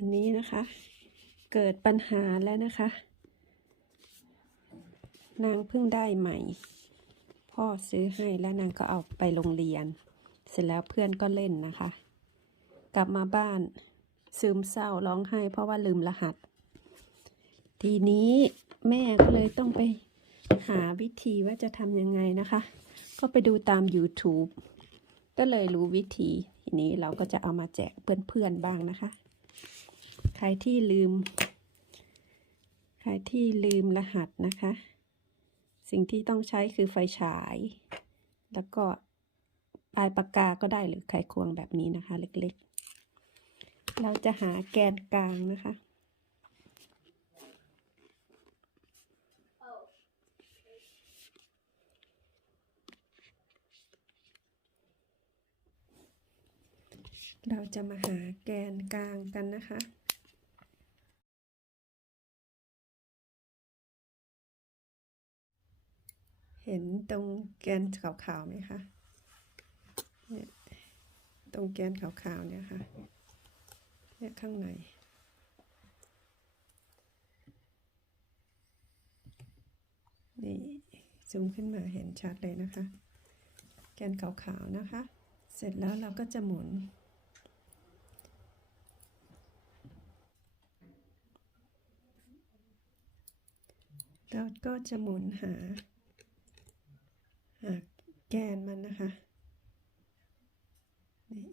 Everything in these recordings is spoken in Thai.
อันนี้นะคะ เกิดปัญหาแล้วนะคะ นางเพิ่งได้ใหม่ พ่อซื้อให้แล้วนางก็เอาไปโรงเรียน เสร็จแล้วเพื่อนก็เล่นนะคะ กลับมาบ้านซึมเศร้าร้องไห้ เพราะว่าลืมรหัส ทีนี้แม่ก็เลยต้องไปหาวิธีว่าจะทำยังไงนะคะ ก็ไปดูตาม YouTube ก็เลยรู้วิธี ทีนี้เราก็จะเอามาแจกเพื่อนๆบ้างนะคะ ใครที่ลืม ใครที่ลืมรหัสนะคะ สิ่งที่ต้องใช้คือไฟฉาย แล้วก็ปลายปากกาก็ได้หรือไขควงแบบนี้นะคะ เล็กๆ เราจะหาแกนกลางนะคะเราจะมาหาแกนกลางกันนะคะ เห็นตรงแกนขาวๆไหมคะเนี่ยตรงแกนขาวๆเนี่ยค่ะเนี่ยข้างในนี่ซูมขึ้นมาเห็นชัดเลยนะคะ แกนขาวๆนะคะ เสร็จแล้วเราก็จะหมุน เราก็จะหมุนหาหา แกนมันนะคะนี่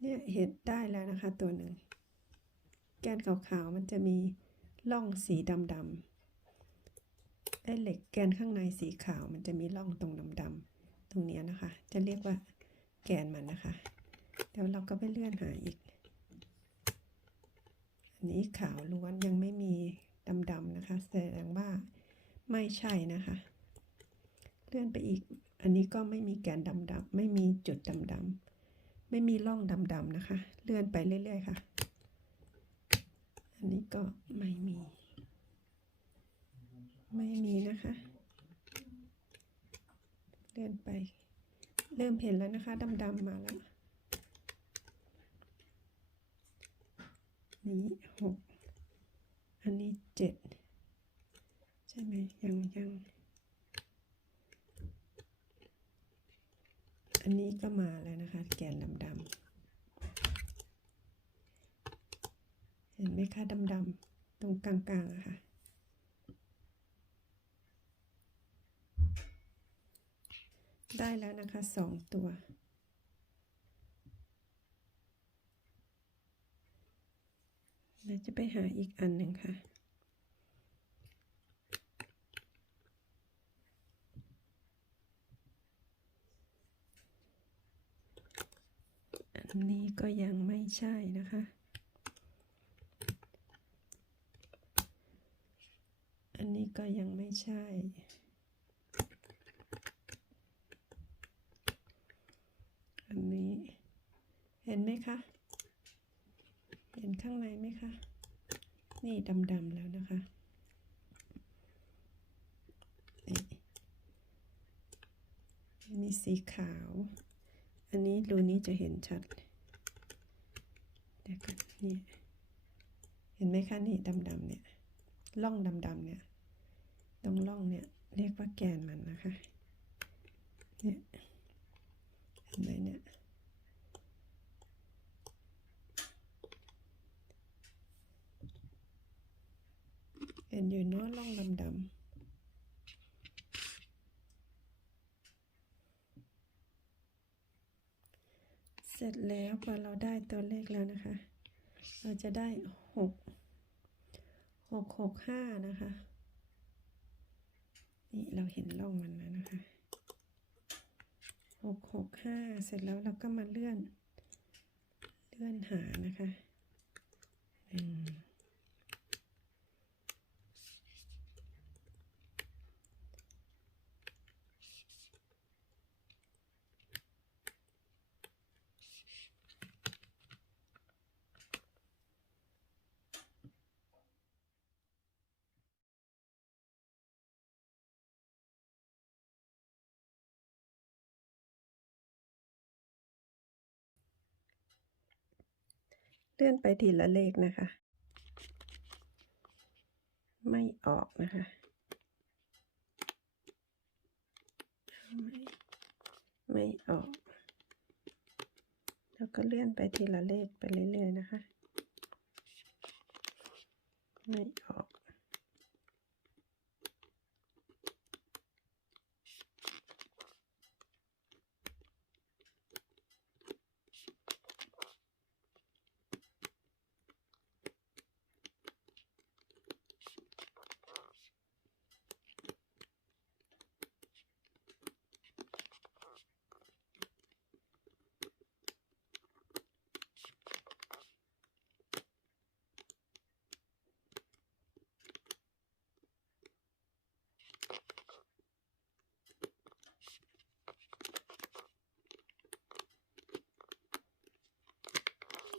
เนี่ยเห็นได้แล้วนะคะตัวหนึ่ง แกนขาวๆมันจะมีร่องสีดำๆไอ้เหล็กแกนข้างในสีขาวมันจะมีร่องตรงดำๆตรงนี้นะคะ จะเรียกว่าแกนมันนะคะ เดี๋ยวเราก็ไปเลื่อนหาอีก อันนี้ขาวล้วนยังไม่มีดำๆนะคะ แสดงว่าไม่ใช่นะคะ เลื่อนไปอีก อันนี้ก็ไม่มีแกนดำๆไม่มีจุดดำๆไม่มีร่องดำๆนะคะ เลื่อนไปเรื่อย ๆ ค่ะ อันนี้ก็ไม่มี ไม่มีนะคะ เลื่อนไป เริ่มเห็นแล้วนะคะดำๆมาแล้ว นี้หกอันนี้เจ็ดใช่ไหมยังยัง อันนี้ก็มาแล้วนะคะ แกนดำๆเห็นไหมคะดำๆตรงกลางๆอะค่ะได้แล้วนะคะสองตัว เราจะไปหาอีกอันหนึ่งค่ะ นนี้ก็ยังไม่ใช่นะคะ อันนี้ก็ยังไม่ใช่ อันนี้ เห็นไหมคะ เห็นข้างในไหมคะ นี่ดำๆแล้วนะคะมีสีขาว อันนี้รูนี้จะเห็นชัด เดี๋ยวกันนี่เห็นไหมคะนี่ดำๆเนี่ยร่องดำๆเนี่ยตรงร่องเนี่ยเรียกว่าแกนมันนะคะเนี่ยเห็นไหมเนี่ยเห็นอยู่นาะร่องดำๆ ร็จแล้วพอเราได้ตัวเลขแล้วนะคะ เราจะได้หกหกหกห้านะคะ นี่เราเห็นร่องมันแล้วนะคะหกหกห้าเสร็จแล้วเราก็มาเลื่อน เลื่อนหานะคะหนึ่ง เลื่อนไปทีละเลขนะคะ ไม่ออกนะคะไม่ไม่ออก แล้วก็เลื่อนไปทีละเลขไปเรื่อยๆนะคะ ไม่ออก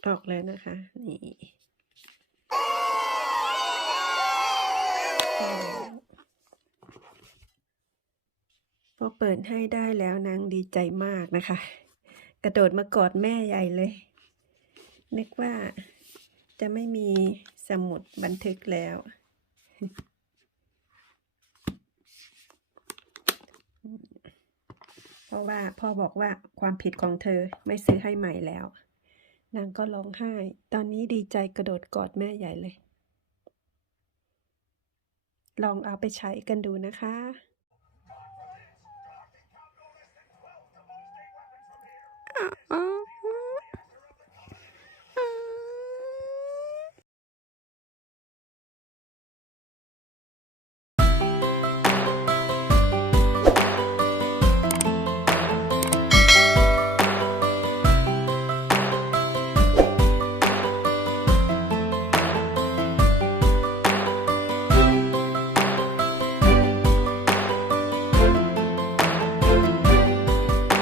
ออกแล้วนะคะ นี่พอเปิดให้ได้แล้วนางดีใจมากนะคะ กระโดดมากอดแม่ใหญ่เลย นึกว่าจะไม่มีสมุดบันทึกแล้ว เพราะว่าพ่อบอกว่าความผิดของเธอไม่ซื้อให้ใหม่แล้ว นางก็ร้องไห้ ตอนนี้ดีใจกระโดดกอดแม่ใหญ่เลย ลองเอาไปใช้กันดูนะคะ อ๋อ